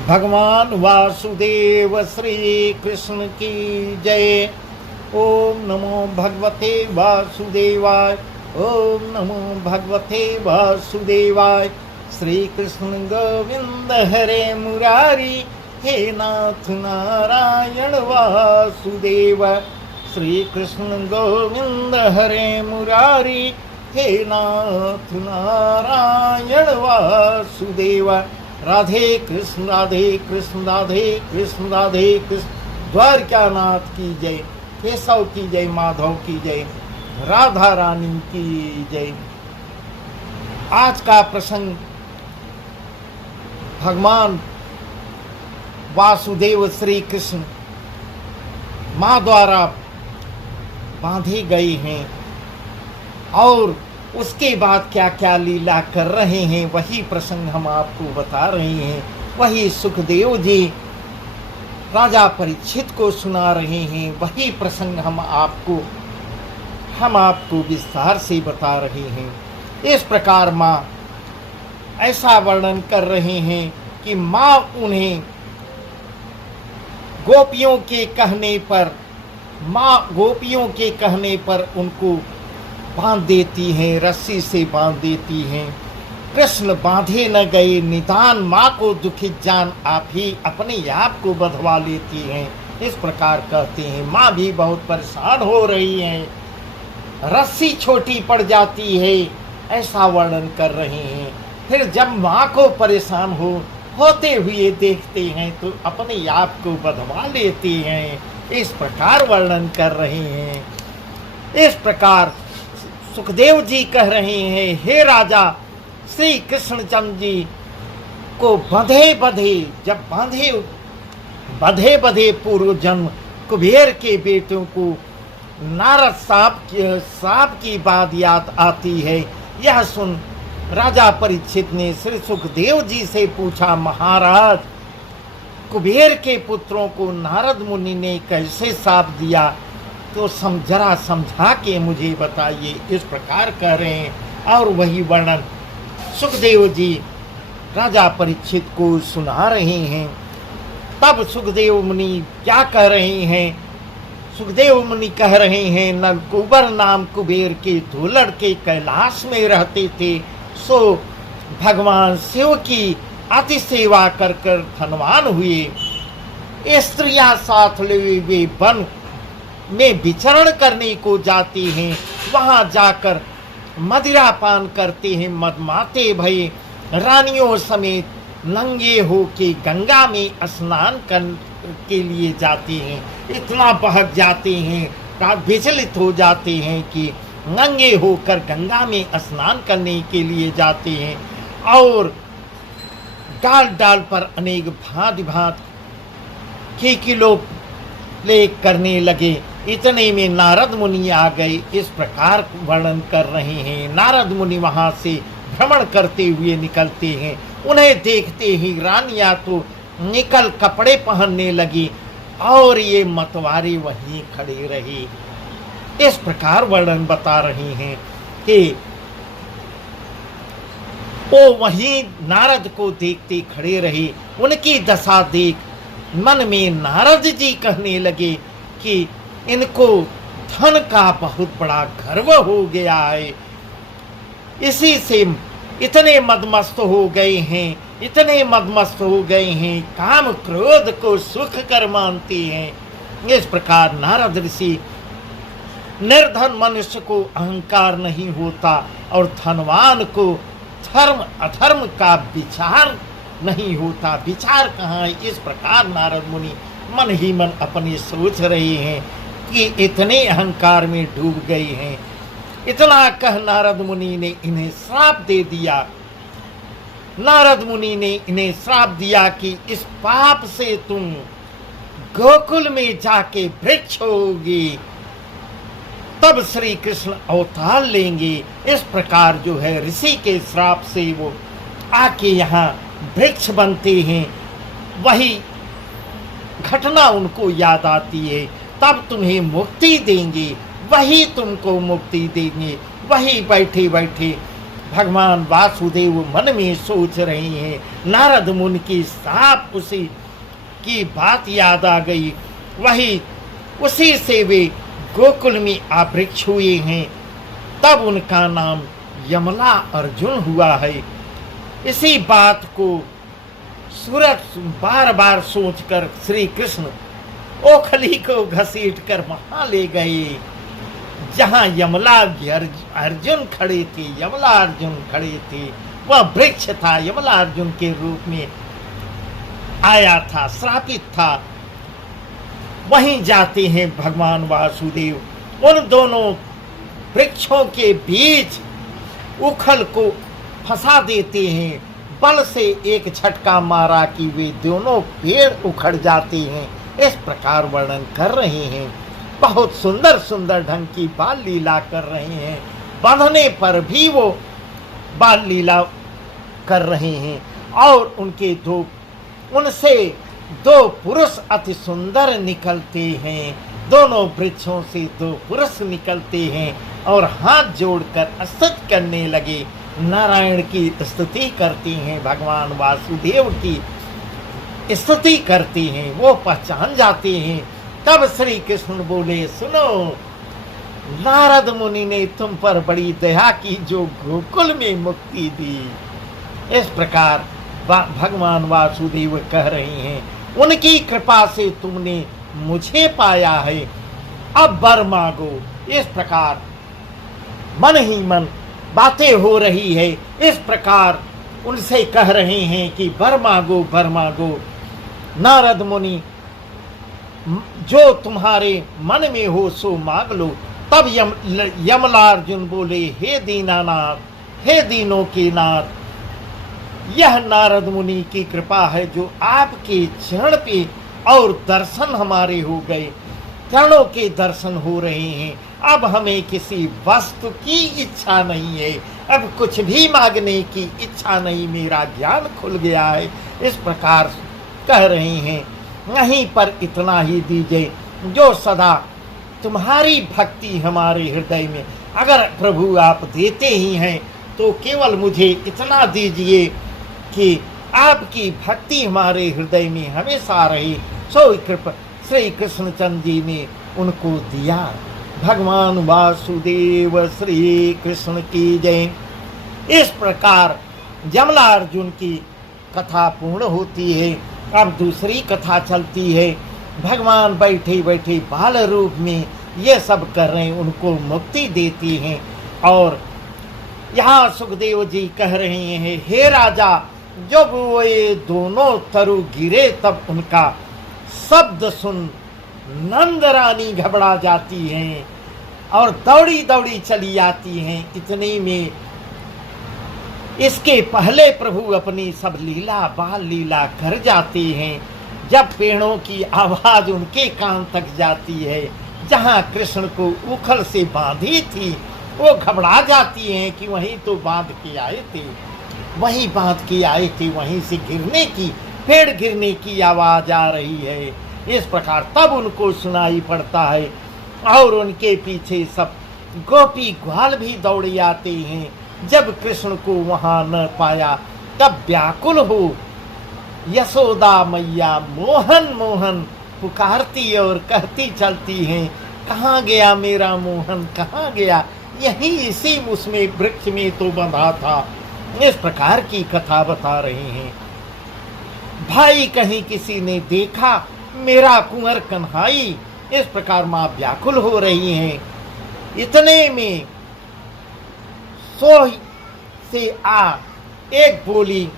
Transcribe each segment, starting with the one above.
भगवान वासुदेव श्री कृष्ण की जय। ओम नमो भगवते वासुदेवाय। ओम नमो भगवते वासुदेवाय। श्री कृष्ण गोविंद हरे मुरारी, हे नाथ नारायण वासुदेव। श्री कृष्ण गोविंद हरे मुरारी, हे नाथ नारायण वासुदेव। राधे कृष्ण राधे कृष्ण राधे कृष्ण राधे कृष्ण। द्वारकानाथ की जय, केशव की जय, माधव की जय, राधा रानी की जय। आज का प्रसंग भगवान वासुदेव श्री कृष्ण माँ द्वारा बांधे गए हैं और उसके बाद क्या क्या लीला कर रहे हैं, वही प्रसंग हम आपको बता रहे हैं। वही सुखदेव जी राजा परीक्षित को सुना रहे हैं, वही प्रसंग हम आपको विस्तार से बता रहे हैं। इस प्रकार माँ ऐसा वर्णन कर रहे हैं कि माँ उन्हें गोपियों के कहने पर उनको बांध देती हैं, रस्सी से बांध देती हैं। कृष्ण बांधे न गए, निदान माँ को दुखित जान आप ही अपने आप को बंधवा लेती हैं। इस प्रकार कहते हैं। माँ भी बहुत परेशान हो रही हैं, रस्सी छोटी पड़ जाती है, ऐसा वर्णन कर रहे हैं। फिर जब माँ को परेशान होते हुए देखते हैं तो अपने आप को बंधवा लेते हैं। इस प्रकार वर्णन कर रहे हैं। इस प्रकार सुखदेव जी कह रहे हैं, हे राजा श्री कृष्णचंद्र जी को बंधे पूर्व जन्म कुबेर के बेटों को नारद सांप की बात याद आती है। यह सुन राजा परीक्षित ने श्री सुखदेव जी से पूछा, महाराज कुबेर के पुत्रों को नारद मुनि ने कैसे शाप दिया, तो जरा समझा के मुझे बताइए। इस प्रकार कह रहे हैं और वही वर्णन सुखदेव जी राजा परीक्षित को सुना रहे हैं। तब सुखदेव मुनि क्या कह रहे हैं? सुखदेव मुनि कह रहे हैं, नलकुबर नाम कुबेर के 2 लड़के कैलाश में रहते थे। सो भगवान शिव की अति सेवा कर धनवान हुए। स्त्रियां साथ ले वे वन में विचरण करने को जाती हैं, वहां जाकर मदिरा पान करते हैं। मदमाते भये रानियों समेत नंगे होके गंगा में स्नान के लिए जाते हैं। इतना बहक जाते हैं, विचलित हो जाते हैं कि नंगे होकर गंगा में स्नान करने के लिए जाते हैं और डाल डाल पर अनेक भांति भांति किलोले करने लगे। इतने में नारद मुनि आ गए। इस प्रकार वर्णन कर रहे हैं। नारद मुनि वहां से भ्रमण करते हुए निकलते हैं। उन्हें देखते ही रानियां तो निकल कपड़े पहनने लगी और ये मतवारे वहीं खड़े रहे। इस प्रकार वर्णन बता रहे हैं कि वो वहीं नारद को देखते खड़े रहे। उनकी दशा देख मन में नारद जी कहने लगे कि इनको धन का बहुत बड़ा गर्व हो गया है, इसी से इतने मदमस्त हो गए हैं, काम क्रोध को सुख कर मानते हैं। इस प्रकार नारद ऋषि, निर्धन मनुष्य को अहंकार नहीं होता और धनवान को धर्म अधर्म का विचार नहीं होता। विचार कहाँ है? इस प्रकार नारद मुनि मन ही मन अपने सोच रहे हैं कि इतने अहंकार में डूब गए हैं। इतना कह नारद मुनि ने इन्हें श्राप दे दिया। नारद मुनि ने इन्हें श्राप दिया कि इस पाप से तुम गोकुल में जाके वृक्ष होगी, तब श्री कृष्ण अवतार लेंगे। इस प्रकार जो है ऋषि के श्राप से वो आके यहाँ वृक्ष बनते हैं। वही घटना उनको याद आती है। तब तुम्हें मुक्ति देंगे, वही तुमको मुक्ति देंगे। वही बैठे बैठे भगवान वासुदेव मन में सोच रहे हैं। नारद मुनि की साफ उसी की बात याद आ गई। वही उसी से वे गोकुल में आवृक्ष हुए हैं। तब उनका नाम यमला अर्जुन हुआ है। इसी बात को सूरज बार बार सोचकर श्री कृष्ण ओखली को घसीट कर वहां ले गए जहां यमला अर्जुन खड़े थे। यमला अर्जुन खड़े थे, वह वृक्ष था, यमला अर्जुन के रूप में आया था, श्रापित था। वहीं जाते हैं भगवान वासुदेव। उन दोनों वृक्षों के बीच उखल को फंसा देते हैं। बल से एक झटका मारा कि वे दोनों पेड़ उखड़ जाते हैं। इस प्रकार वर्णन कर रहे हैं। बहुत सुंदर सुंदर ढंग की बाल लीला कर रहे हैं। बांधने पर भी वो बाल लीला कर रहे हैं। और उनसे दो पुरुष अति सुंदर निकलते हैं। दोनों वृक्षों से दो पुरुष निकलते हैं और हाथ जोड़कर स्तुति करने लगे। नारायण की स्तुति करते हैं, भगवान वासुदेव की स्तुति करते हैं। वो पहचान जाते हैं। तब श्री कृष्ण बोले, सुनो, नारद मुनि ने तुम पर बड़ी दया की जो गोकुल में मुक्ति दी। इस प्रकार भगवान वासुदेव कह रहे हैं, उनकी कृपा से तुमने मुझे पाया है, अब वर मांगो। इस प्रकार मन ही मन बातें हो रही है। इस प्रकार उनसे कह रहे हैं कि वर मांगो, वर मांगो। नारद मुनि, जो तुम्हारे मन में हो सो मांग लो। तब यमलार्जुन बोले, हे दीनानाथ, हे दीनों के नाथ, यह नारद मुनि की कृपा है जो आपके चरण पे और दर्शन हमारे हो गए। चरणों के दर्शन हो रहे हैं। अब हमें किसी वस्तु की इच्छा नहीं है, अब कुछ भी मांगने की इच्छा नहीं, मेरा ज्ञान खुल गया है। इस प्रकार कह रहे हैं। नहीं पर इतना ही दीजिए जो सदा तुम्हारी भक्ति हमारे हृदय में, अगर प्रभु आप देते ही हैं तो केवल मुझे इतना दीजिए कि आपकी भक्ति हमारे हृदय में हमेशा रहे। सो कृपा श्री कृष्णचंद्र जी ने उनको दिया। भगवान वासुदेव श्री कृष्ण की जय। इस प्रकार यमला अर्जुन की कथा पूर्ण होती है। अब दूसरी कथा चलती है। भगवान बैठे बैठे बाल रूप में ये सब कर रहे हैं, उनको मुक्ति देती हैं। और यहाँ सुखदेव जी कह रहे हैं, हे राजा, जब वो ये दोनों तरु गिरे तब उनका शब्द सुन नंद रानी घबरा जाती हैं और दौड़ी दौड़ी चली आती हैं। इतने में इसके पहले प्रभु अपनी सब लीला बाल लीला कर जाते हैं। जब पेड़ों की आवाज उनके कान तक जाती है, जहाँ कृष्ण को उखल से बांधी थी, वो घबरा जाती हैं कि वहीं तो बांध के आए थे, वहीं बांध के आए थे, वहीं से गिरने की, पेड़ गिरने की आवाज आ रही है। इस प्रकार तब उनको सुनाई पड़ता है और उनके पीछे सब गोपी ग्वाल भी दौड़े आते हैं। जब कृष्ण को वहां न पाया तब व्याकुल हो यशोदा मैया मोहन मोहन पुकारती और कहती चलती हैं, कहाँ गया मेरा मोहन, कहाँ गया, यहीं इसी उसमें वृक्ष में तो बंधा था। इस प्रकार की कथा बता रहे हैं। भाई कहीं किसी ने देखा मेरा कुंवर कन्हाई। इस प्रकार माँ व्याकुल हो रही हैं। इतने में सोई से आ एक बोली,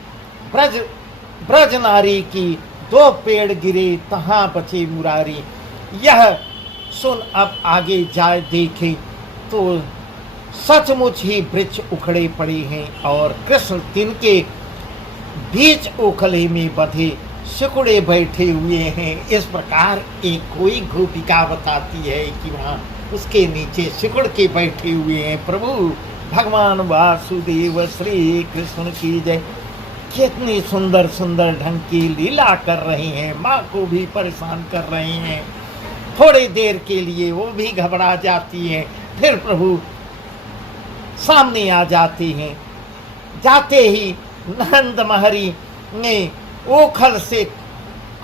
ब्रज नारी की दो पेड़ गिरे तहाँ बचे मुरारी। यह सुन अब आगे जाए देखे तो सचमुच ही वृक्ष उखड़े पड़े हैं और कृष्ण तिनके बीच ओखले में बंधे सिकुड़े बैठे हुए हैं। इस प्रकार एक कोई गोपिका बताती है कि वहाँ उसके नीचे सिकुड़ के बैठे हुए हैं प्रभु भगवान वासुदेव श्री कृष्ण की जय। कितनी सुंदर सुंदर ढंग की लीला कर रहे हैं, माँ को भी परेशान कर रहे हैं। थोड़ी देर के लिए वो भी घबरा जाती हैं, फिर प्रभु सामने आ जाते हैं। जाते ही नंद महरी ने ओखल से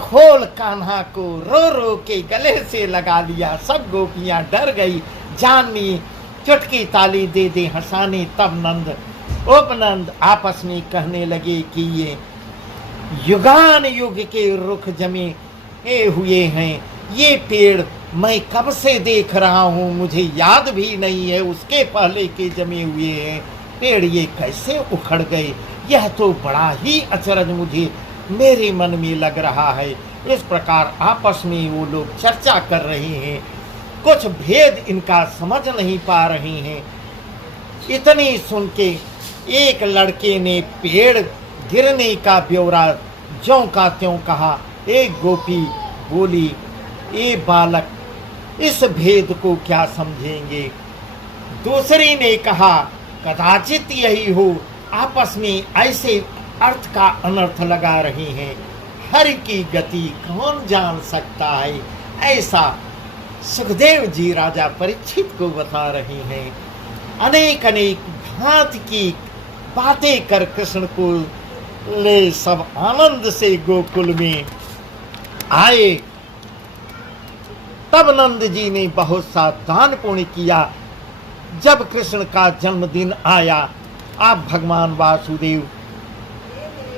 खोल कान्हा को रो रो के गले से लगा लिया। सब गोपियां डर गई, जाननी चुटकी ताली दे दे हंसाने। तब नंद उपनंद आपस में कहने लगे कि ये युगान युग के रुख जमे हुए हैं, ये पेड़ मैं कब से देख रहा हूँ, मुझे याद भी नहीं है उसके पहले के जमे हुए हैं पेड़ ये कैसे उखड़ गए। यह तो बड़ा ही अचरज मुझे मेरे मन में लग रहा है। इस प्रकार आपस में वो लोग चर्चा कर रहे हैं, कुछ भेद इनका समझ नहीं पा रहे हैं। इतनी सुन के एक लड़के ने पेड़ गिरने का ब्यौरा ज्यों का त्यों कहा। एक गोपी बोली, ए बालक इस भेद को क्या समझेंगे। दूसरी ने कहा, कदाचित यही हो, आपस में ऐसे अर्थ का अनर्थ लगा रहे हैं, हरि की गति कौन जान सकता है। ऐसा सुखदेव जी राजा परीक्षित को बता रहे हैं। अनेक अनेक भांति की बातें कर कृष्ण को ले सब आनंद से गोकुल में आए। तब नंद जी ने बहुत सा दान पुण्य किया। जब कृष्ण का जन्मदिन आया, आप भगवान वासुदेव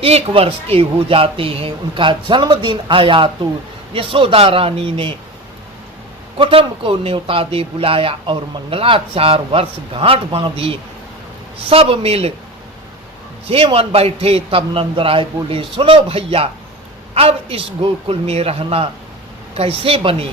1 वर्ष के हो जाते हैं, उनका जन्मदिन आया तो यशोदा रानी ने कुटुंब को न्योता दे बुलाया और मंगलाचार वर्ष गांठ बांधी। सब मिल जेवन बैठे। तब नंदराय बोले, सुनो भैया, अब इस गोकुल में रहना कैसे बने।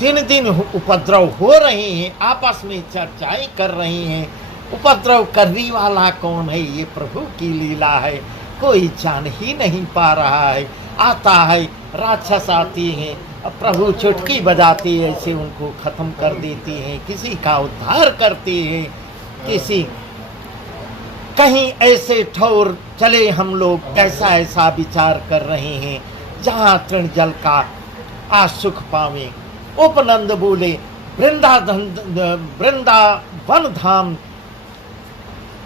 दिन दिन उपद्रव हो रहे हैं, आपस में चर्चाएं कर रहे हैं। उपद्रव करने वाला कौन है, ये प्रभु की लीला है, कोई जान ही नहीं पा रहा है। आता है राक्षस आती हैं, प्रभु चुटकी बजाते ऐसे उनको खत्म कर देते हैं, किसी का उद्धार करते हैं, किसी कहीं ऐसे ठौर चले। हम लोग ऐसा ऐसा विचार कर रहे हैं जहाँ तृण जल का आसुख पावे। उपनंद बोले, वृंदावन धाम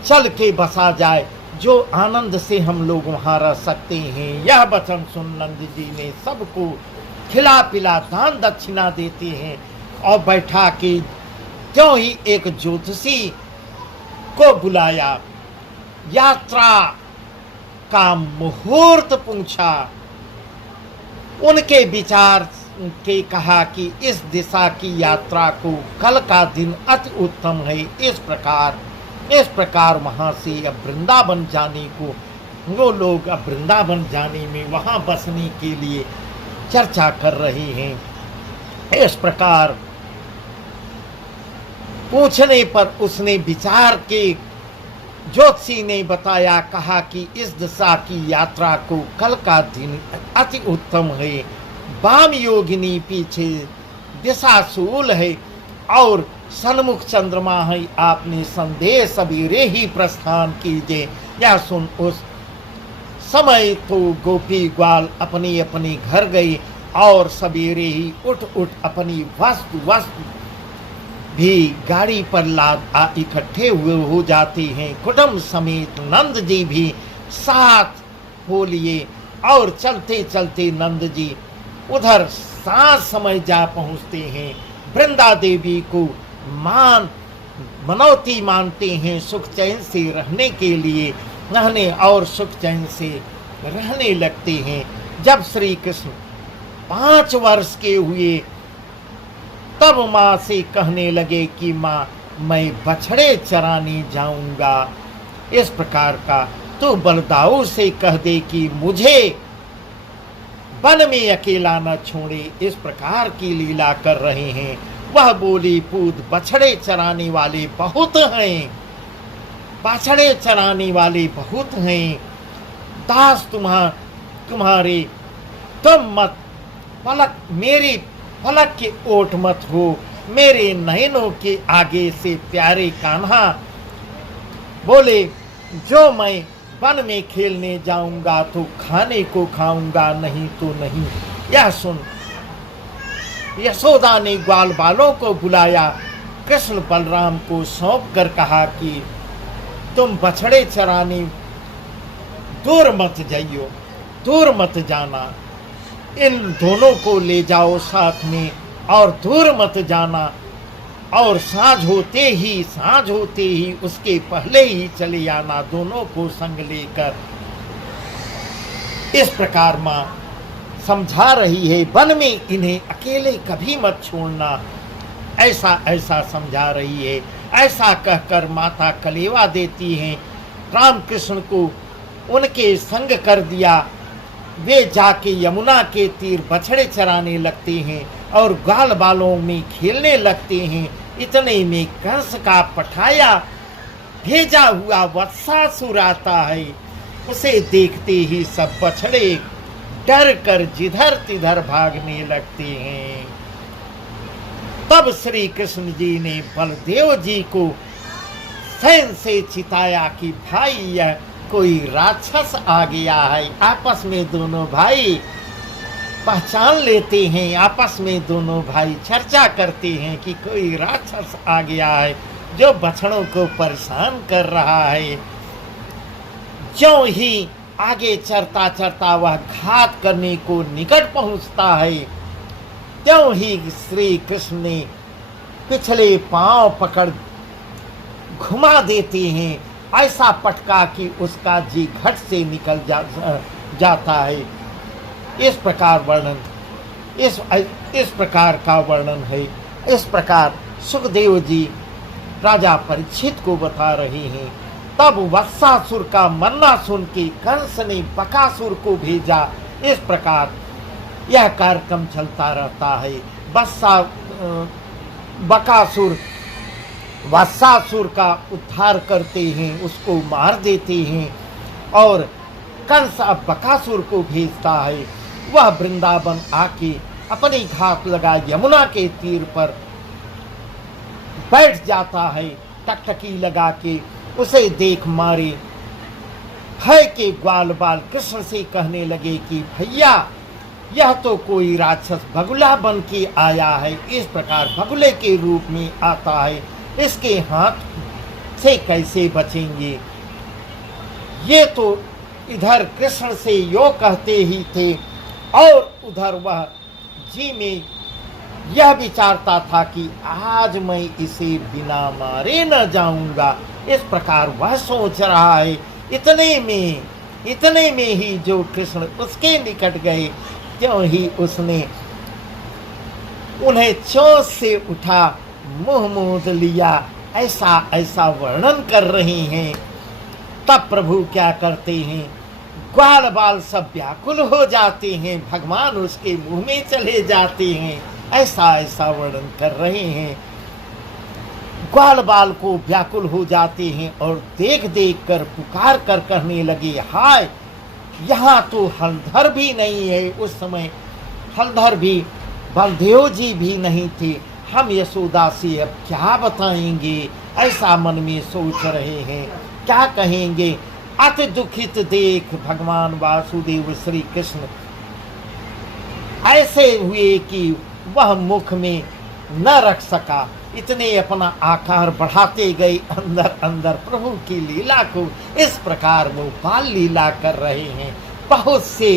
चल के बसा जाए, जो आनंद से हम लोग वहाँ रह सकते हैं। यह वचन सुन नंद जी ने सबको खिला पिला दान दक्षिणा देते हैं और बैठा के क्यों ही एक ज्योतिषी को बुलाया, यात्रा का मुहूर्त पूछा। उनके विचार के कहा कि इस दिशा की यात्रा को कल का दिन अति उत्तम है। इस प्रकार वहाँ से अब वृंदावन जाने को वो लोग अब वृंदावन जाने में वहाँ बसने के लिए चर्चा कर रहे हैं। इस प्रकार पूछने पर उसने विचार के ज्योतिषी ने बताया, कहा कि इस दिशा की यात्रा को कल का दिन अति उत्तम है। वाम योगिनी पीछे दिशाशूल है और सन्मुख चंद्रमा है। आपने संदेह सवेरे ही प्रस्थान कीजिए। यह सुन उस समय तो गोपी ग्वाल अपने अपने घर गई और सवेरे ही उठ अपनी वस्तु भी गाड़ी पर लाद इकट्ठे हुए हो जाते हैं। कुटुंब समेत नंद जी भी साथ हो लिए और चलते चलते नंद जी उधर सात समय जा पहुँचते हैं। वृंदा देवी को मनौती मानते हैं, सुख चैन से रहने के लिए रहने और सुख चैन से रहने लगते हैं। जब श्री कृष्ण 5 वर्ष के हुए तब माँ से कहने लगे कि माँ मैं बछड़े चराने जाऊंगा। इस प्रकार का तो बलदाऊ से कह दे कि मुझे वन में अकेला न छोड़े। इस प्रकार की लीला कर रहे हैं। वह बोली, पूत बछड़े चराने वाले बहुत हैं, बछड़े चराने वाले बहुत हैं। दास तुम्हारे तुम मत पलक मेरी पलक के ओट मत हो। मेरे नयनों के आगे से प्यारे कान्हा बोले, जो मैं वन में खेलने जाऊंगा तो खाने को खाऊंगा, नहीं तो नहीं। यह सुन यशोदा ने ग्वाल बालों को बुलाया, कृष्ण बलराम को सौंप कर कहा कि तुम बछड़े चराने दूर मत जाइयो, दूर मत जाना, इन दोनों को ले जाओ साथ में और दूर मत जाना, और साँझ होते ही उसके पहले ही चले आना, दोनों को संग लेकर। इस प्रकार माँ समझा रही है, वन में इन्हें अकेले कभी मत छोड़ना, ऐसा ऐसा समझा रही है। ऐसा कहकर माता कलेवा देती हैं, रामकृष्ण को उनके संग कर दिया। वे जाके यमुना के तीर बछड़े चराने लगते हैं और ग्वाल बालों में खेलने लगते हैं। इतने में कंस का पठाया भेजा हुआ वत्सासुर आता है। उसे देखते ही सब बछड़े डर कर जिधर तिधर भागने लगते हैं। तब श्री कृष्ण जी ने बलदेव जी को सैन से चिताया कि भाई यह कोई राक्षस आ गया है। आपस में दोनों भाई पहचान लेते हैं, आपस में दोनों भाई चर्चा करते हैं कि कोई राक्षस आ गया है जो बछड़ों को परेशान कर रहा है। ज्यों ही आगे चरता चरता वह घात करने को निकट पहुंचता है, त्यों ही श्री कृष्ण ने पिछले पांव पकड़ घुमा देते हैं, ऐसा पटका कि उसका जी घट से निकल जाता है। इस प्रकार का वर्णन है। इस प्रकार सुखदेव जी राजा परीक्षित को बता रहे हैं। तब वत्सासुर का मरना सुन के कंस ने बकासुर को भेजा। इस प्रकार यह कार्यक्रम चलता रहता है। बकासुर वत्सासुर का उद्धार करते हैं, उसको मार देते हैं और कंस अब बकासुर को भेजता है। वह वृंदावन आके अपनी घात लगा यमुना के तीर पर बैठ जाता है, टकटकी लगा के। उसे देख मारे भय के ग्वाल बाल कृष्ण से कहने लगे कि भैया यह तो कोई राक्षस बगुला बन के आया है। इस प्रकार बगुले के रूप में आता है, इसके हाथ से कैसे बचेंगे। ये तो इधर कृष्ण से यो कहते ही थे और उधर वह जी में यह विचारता था कि आज मैं इसे बिना मारे न जाऊंगा। इस प्रकार वह सोच रहा है। इतने में ही जो कृष्ण उसके निकट गए, त्यों ही उसने उन्हें चोंच से उठा, मुंह मूंद लिया। ऐसा वर्णन कर रहे हैं। तब प्रभु क्या करते हैं, ग्वाल बाल सब व्याकुल हो जाते हैं, भगवान उसके मुंह में चले जाते हैं। ऐसा वर्णन कर रहे हैं। ग्वाल बाल को व्याकुल हो जाते हैं और देख देख कर पुकार कर कहने लगे, हाय यहाँ तो हलधर भी नहीं है। उस समय हलधर भी, बलदेव जी भी नहीं थे। हम यशोदा से अब क्या बताएंगे, ऐसा मन में सोच रहे हैं। क्या कहेंगे। अति दुखित देख भगवान वासुदेव श्री कृष्ण ऐसे हुए कि वह मुख में न रख सका। इतने अपना आकार बढ़ाते गए अंदर अंदर प्रभु की लीला को। इस प्रकार वो बाल लीला कर रहे हैं। बहुत से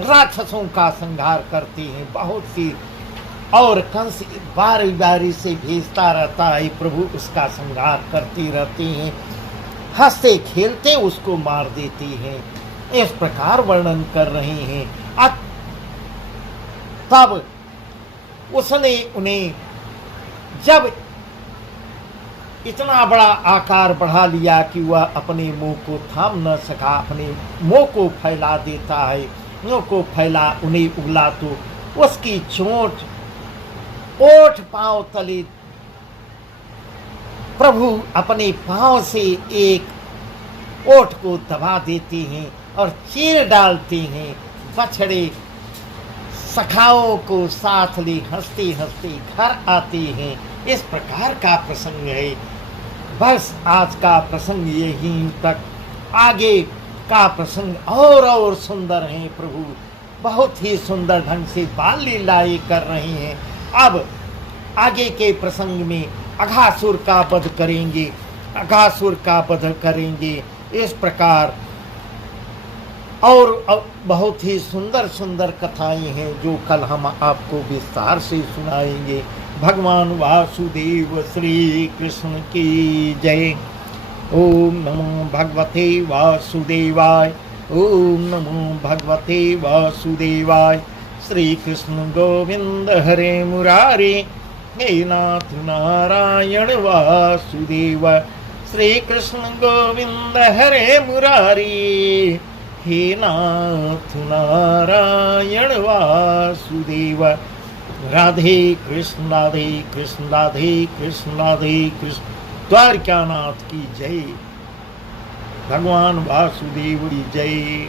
राक्षसों का संहार करते हैं, बहुत सी, और कंस बारी बारी से भेजता रहता है, प्रभु उसका संहार करते रहते हैं। हंसते खेलते उसको मार देती हैं। इस प्रकार वर्णन कर रहे हैं। तब उसने उन्हें जब इतना बड़ा आकार बढ़ा लिया कि वह अपने मुंह को थाम न सका, अपने मुंह को फैला देता है। मुंह को फैला उन्हें उगला तो उसकी चोट ओठ पांव तले प्रभु अपने पांव से एक ओठ को दबा देते हैं और चीर डालते हैं। बछड़े सखाओं को साथ ले हंसते हंसते घर आते हैं। इस प्रकार का प्रसंग है। बस आज का प्रसंग यहीं तक। आगे का प्रसंग और सुंदर है। प्रभु बहुत ही सुंदर ढंग से बाल लीलाएं कर रहे हैं। अब आगे के प्रसंग में अघासुर का वध करेंगे अघासुर का वध करेंगे। इस प्रकार और बहुत ही सुंदर सुंदर कथाएं हैं जो कल हम आपको विस्तार से सुनाएंगे। भगवान वासुदेव श्री कृष्ण की जय। ओम नमो भगवते वासुदेवाय। ओम नमो भगवते वासुदेवाय। श्री कृष्ण गोविंद हरे मुरारे, हे नाथ नारायण वासुदेव। श्री कृष्ण गोविंद हरे मुरारी, हे नाथ नारायण वासुदेव। राधे कृष्ण राधे कृष्ण राधे कृष्ण राधे कृष्ण। द्वारकानाथ की जय। भगवान वासुदेव की जय।